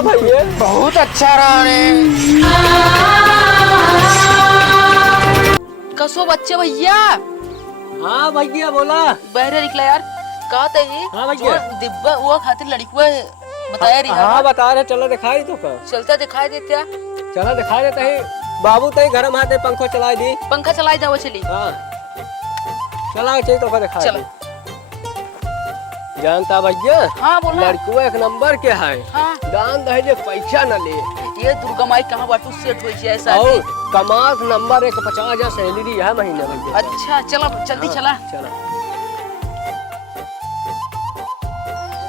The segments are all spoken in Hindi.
रहा भैया? बहुत अच्छा रहा रे। कसो बच्चे भैया। हाँ भैया बोला। बहरे निकला यार। कहा थे हाँ भैया। दिब्बा वो खातिर लड़की बताया रही। हाँ बता रहे, चलो दिखाई तो कर। चलता दिखाई देते। चला दिखाई देते ही बाबू तई घर में हाथे पंखो चला दी। पंखा चलाई जाओ चली। हाँ चला चाहिए तो दिखाई चलो। जानता भैया? हाँ बोला। लड़कुआ एक नंबर के है। हाँ। दान दहेज पैसा न ले। ये दुर्गा माई कहाँ बाटू सेट हो जाए ऐसा। और कमास नंबर एक 50,000 सैलरी है महीने में। अच्छा चला जल्दी चला। चला।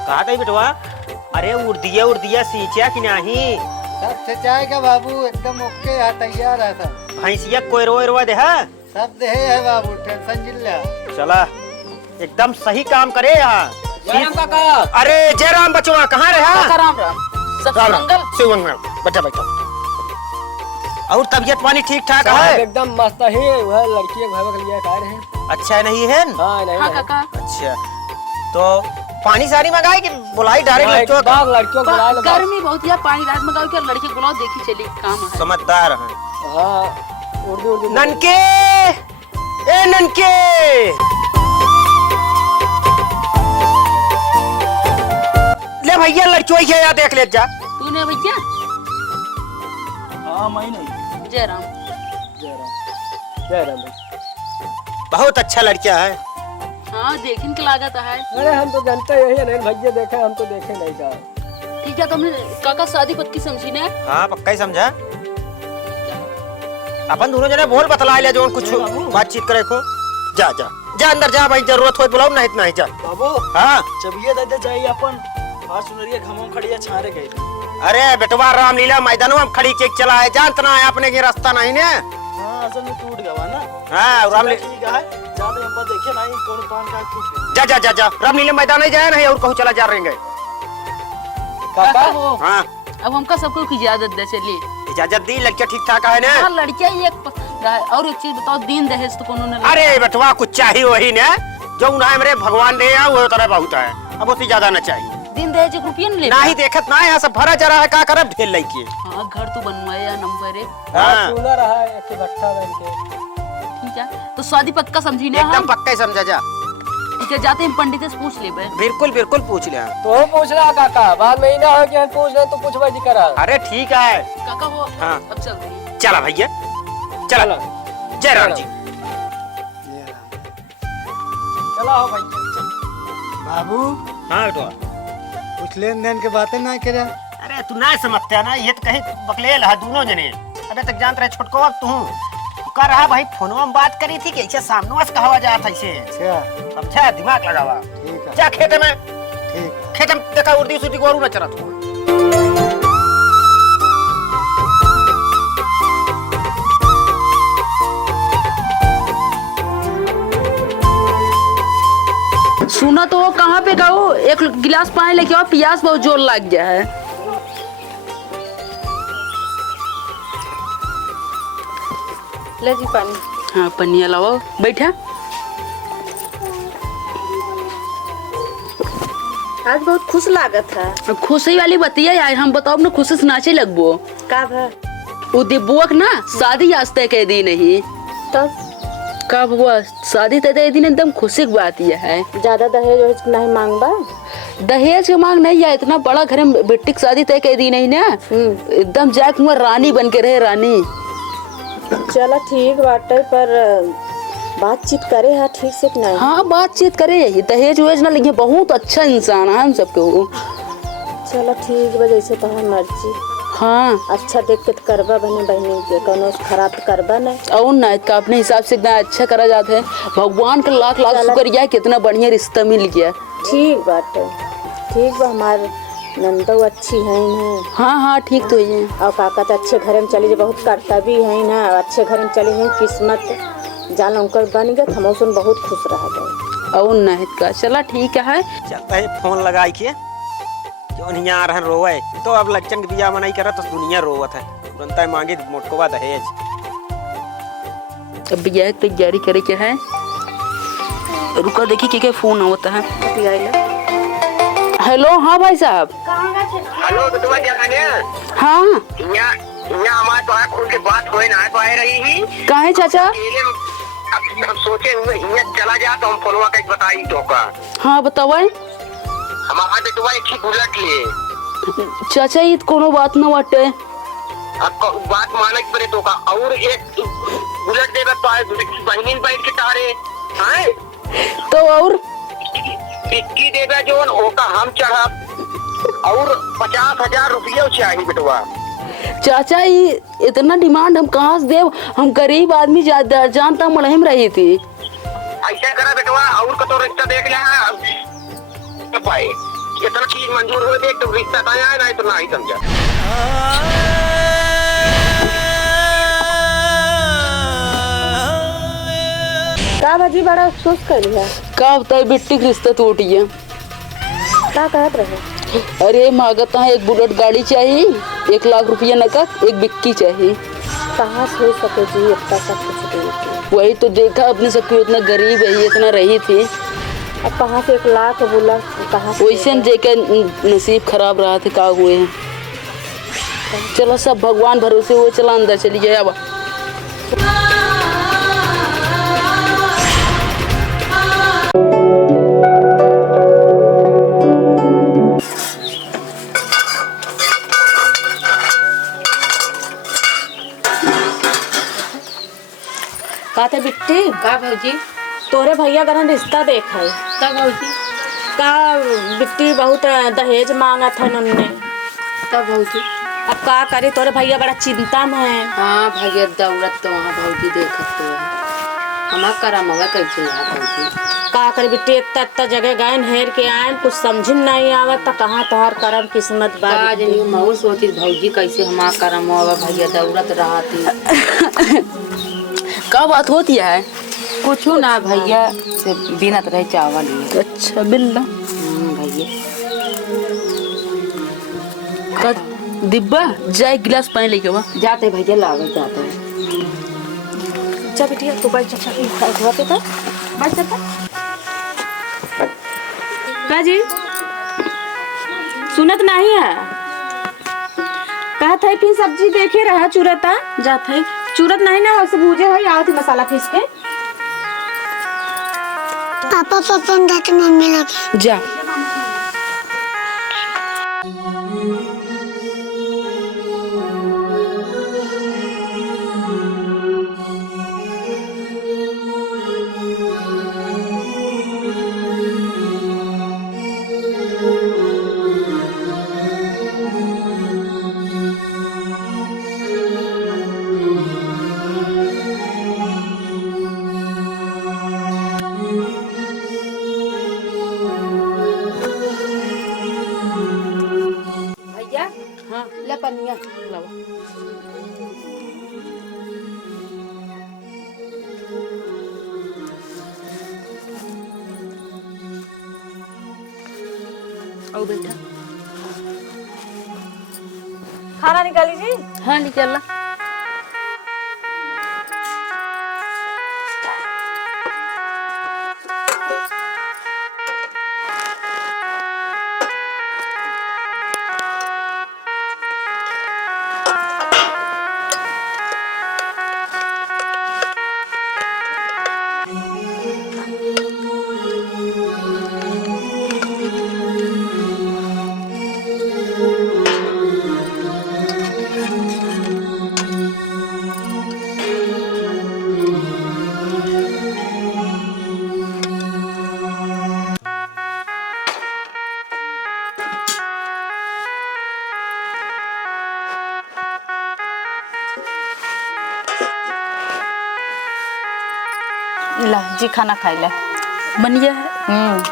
कहा था बेटवा? अरे उड़ दिया सींचा कि नहीं? सब सिंचाएगा बाबू, एकदम ओके है, तैयार है सब। भैंसिया कोयरवा दे है? सब दे है बाबू, टेंशन जिल्ला। चला एकदम सही काम करे यहाँ। जयराम काका। अरे जयराम बचवा कहाँ रहा? काका राम राम। सब मंगल। शिव मंगल। बैठा। और तबीयत पानी ठीक ठाक है? एकदम मस्त है। वह लड़की भाई के लिए कह रहे हैं। अच्छा नहीं है? हाँ नहीं। हाँ काका। अच्छा तो पानी सारी मंगाई कि बुलाई डायरेक्ट लड़कियों का? लड़कियों को गर्मी बहुत है, पानी रात में गाँव के लड़की बुलाओ, देखी चली काम है। समझदार है। हाँ उर्दू ननके ए ननके ले भैया लड़कियों ही है या देख ले जा। तूने भैया? हाँ मैं नहीं। जयराम। जयराम। बहुत अच्छा लड़किया है। हाँ देखने की लागत है। अरे हम तो जानते यही है, नहीं भैया देखे, हम तो देखे नहीं का। ठीक है तुमने काका शादी पक्की समझी ना? हाँ पक्का ही समझा। अपन दोनों जने बोल बतला ले जो कुछ बातचीत करे को। जा अंदर जा भाई, जरूरत हो बुलाओ, नहीं इतना ही जा बाबू। हाँ चबिया दे जाइए अपन। आज सुनरिया घमम खड़िया छारे गए। अरे बेटवा रामलीला मैदानों में खड़ी केक चला है, जानतना है अपने के रास्ता नहीं ने। हाँ असल में टूट गया ना। हाँ रामलीला ठीक है, ज्यादा हम देखे नहीं कौन पान का टूट गया। जा रामलीला मैदान नहीं जाए नहीं और कहूँ चला जा रहेंगे। काका हो। हाँ अब हमका सबको की इजाजत दे चली। इजाजत दी, लड़कियां ठीक ठाक है ना? हाँ लड़कियां और एक चीज बताओ, दिन दहेज तो कोनो ने। अरे बेटवा कुछ चाहिए वही ने जो उन्हें मेरे भगवान दे वो तरह बहुत है, अब उससे ज्यादा न चाहिए। दिन दहेज एक रुपया नहीं ले। नहीं देखत ना यहाँ सब भरा जा रहा है, का करब ढेर लड़की। हाँ घर तो बनवाए या नंबर है। हाँ सुना रहा है एक भट्टा बन के। ठीक है तो शादी पक्का समझी ना? एकदम पक्का ही समझा जा। ठीक है जाते हैं पंडित से पूछ ले। बिल्कुल पूछ ले। तो हम पूछ रहा काका, बाद में ही ना हो कि हम पूछ रहे तो पूछवा जी करा। अरे ठीक है। काका वो हाँ। अब चलते हैं। चला भैया चला। जय राम जी। चला हो भैया। बाबू हाँ बेटवा। कुछ लेन देन के बातें ना करे। अरे तू ना समझते ना, ये तो कहीं बकलेल है दोनों जने। अबे तक जानते रहे छोटको अब तू कर रहा भाई, फोनवा में बात करी थी कि ऐसे सामने से कहवा जाता ऐसे। अच्छा समझा, दिमाग लगावा। ठीक है। जा खेत में। ठीक। खेत में देखा उर्दी सूटी को और न चला तू। सुना तो कहाँ पे गाओ, एक गिलास पानी लेके आओ, प्यास बहुत जोर लग गया है। ले जी पानी। हाँ पनिया लाओ, बैठा। आज बहुत खुश लागत है। खुशी वाली बतिया यार, हम बताओ ना खुशी से नाचे लगबो। का भा? वो दिब्बुआ ना शादी आज तय कह दी नहीं। तब कब हुआ शादी तय कह दी, एकदम खुशी की बात यह है। ज्यादा दहेज नहीं मांगबा? दहेज की मांग नहीं है, इतना बड़ा घर में बेटी की शादी तय कह दी नहीं ना। एकदम जाके रानी बन के रहे, रानी। चला ठीक बाटे, पर बातचीत करे है ठीक से कि नहीं? हाँ बातचीत करे, यही दहेज वेज ना लगे, बहुत अच्छा इंसान है हम सबके वो। चला ठीक बा, जैसे तुम्हारी मर्जी। हाँ अच्छा देख के करबा बहने बहनी के, कोनो खराब करबा नहीं। और ना का अपने हिसाब से इतना अच्छा करा जाता है। भगवान का लाख लाख शुक्रिया, कितना बढ़िया रिश्ता मिल गया। ठीक बाटे, ठीक बा। हमारे नंदो अच्छी है ना? हाँ ठीक तो है। और काका तो अच्छे घर में चली जाए, बहुत करता भी है ना, अच्छे घर में चली है। किस्मत जान उनकर बन गए, हम उसमें बहुत खुश रह गए। और ना का चला ठीक है। चलता है फोन लगाई के जो नहीं आ रहा रोवे, तो अब लक्षण के बिया मनाई करा तो दुनिया रोवत है। बनता है मांगे मोटकोवा दहेज। अब बिया की तैयारी करे क्या है, रुका देखी क्या फोन होता है। हेलो, हाँ भाई साहब। हेलो बेटवा क्या कहने? हाँ यहाँ हमारे तो खुद के बात होए ना तो आए रही ही। काहे चाचा? हम सोचे हुए यहाँ चला जा तो हम फोनवा का बताई तो का। हाँ बतावाए। हमारा बेटवा एक ही बुलेट लिए। चाचा ये कोनो बात न बाटे। अब बात माने के पड़े तो का और एक बुलेट देवे पाए बहनीन बैठ के तारे हैं तो और टिक्की देवे जो ओका हम चढ़ा और 50,000 रुपया चाहिए बेटवा। चाचा ये इतना डिमांड हम कहाँ से देव? हम गरीब आदमी जानता मलहम रही थी। ऐसा करा बेटवा और का तो रिश्ता देख लिया पाए इतना चीज मंजूर हो देख तो रिश्ता आया नहीं तो नहीं समझा। का बाजी बड़ा अफसोस कर लिया। का बताए बेटी के रिश्ता टूट गया। का कहत रहे? अरे मांगता है एक बुलेट गाड़ी चाहिए, 1 लाख रुपया नकद, एक बिक्की चाहिए। कहाँ से हो सके जी इतना सब कुछ देती। वही तो देखा अपने सबकी उतना गरीब है, इतना रही थी। अब कहाँ से 1 लाख बोला कहाँ से? वैसे देखे नसीब खराब रहा था का हुए हैं। चलो सब भगवान भरोसे हुए, चला अंदर चली जाए। अब कहते बिट्टी का भौजी? तोरे भैया गरन रिश्ता देख है तब भौजी का बिट्टी बहुत दहेज मांगा था उन्होंने। तब भौजी अब का करे तोरे भैया बड़ा चिंता में है। हाँ भैया दौलत तो वहाँ भौजी देखत तो हमारा करम होगा कैसे यहाँ भौजी। का करे बिट्टी इतना जगह गए हेर के आए कुछ समझ नहीं आवत तो कहाँ तोहर करम किस्मत बा। महू सोची भौजी कैसे हमारा करम होगा भैया दौलत रहा थी। का बात होती है? कुछ ना भैया से बिनत रहे चावल ही। अच्छा बिल्ला भैया का डिब्बा जाए गिलास पानी लेके बा जाते भैया लागत जाते हैं। अच्छा बिटिया तू बैठ जा होते तो बैठ जा। का जी सुनत नहीं है? कहत है फिर सब्जी देखे रहा चूरता जात है चूरत नहीं ना वैसे भूजे है आवत मसाला पीस के। पापा तो मम्मी लगे जा। हाँ ले पनिया लावा। आओ बेटा। खाना निकाली जी। हाँ निकल। ला जी खाना खाई ला। बन गया है।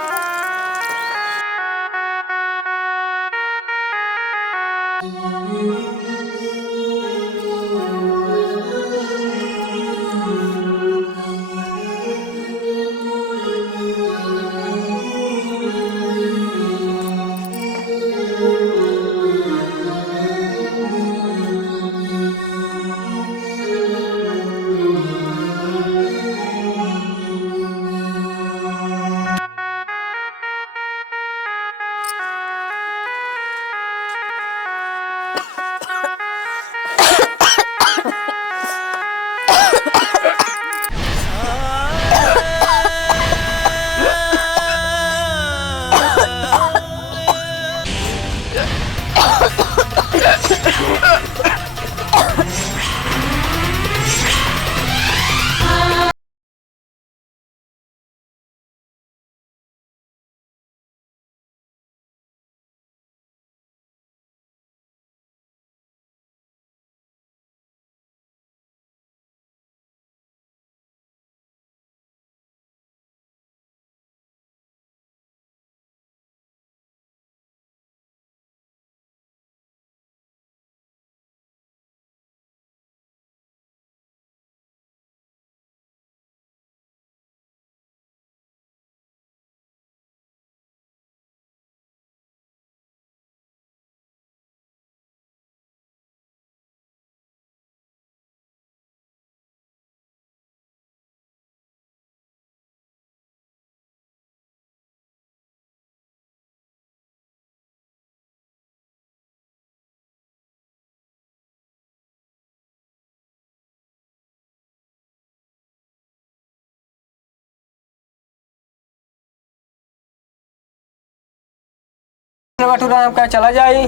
बटूरा हमका चला जाई।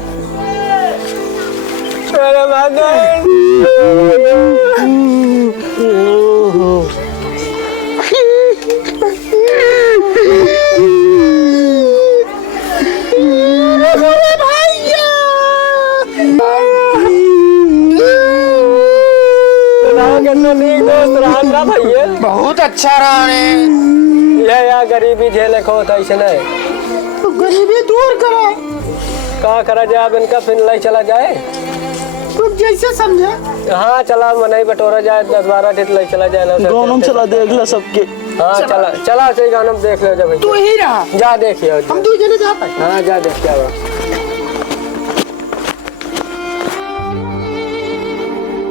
अरे मदन दोस्त रहा भैया, बहुत अच्छा रहा रे। ये यार गरीबी झेले को था ऐसे नहीं, तो गरीबी दूर करो। का करा जाए अब इनका फिर लाई चला जाए, तुम जैसे समझे। हाँ चला मनाई बटोरा जाए 10-12 टिट लाई चला जाए। गानों में चला देख ला सबके। हाँ चला चला सही गानों में देख ले जब तू ही रहा, जा देखिए। हम दो जने जाते। हाँ जा देख क्या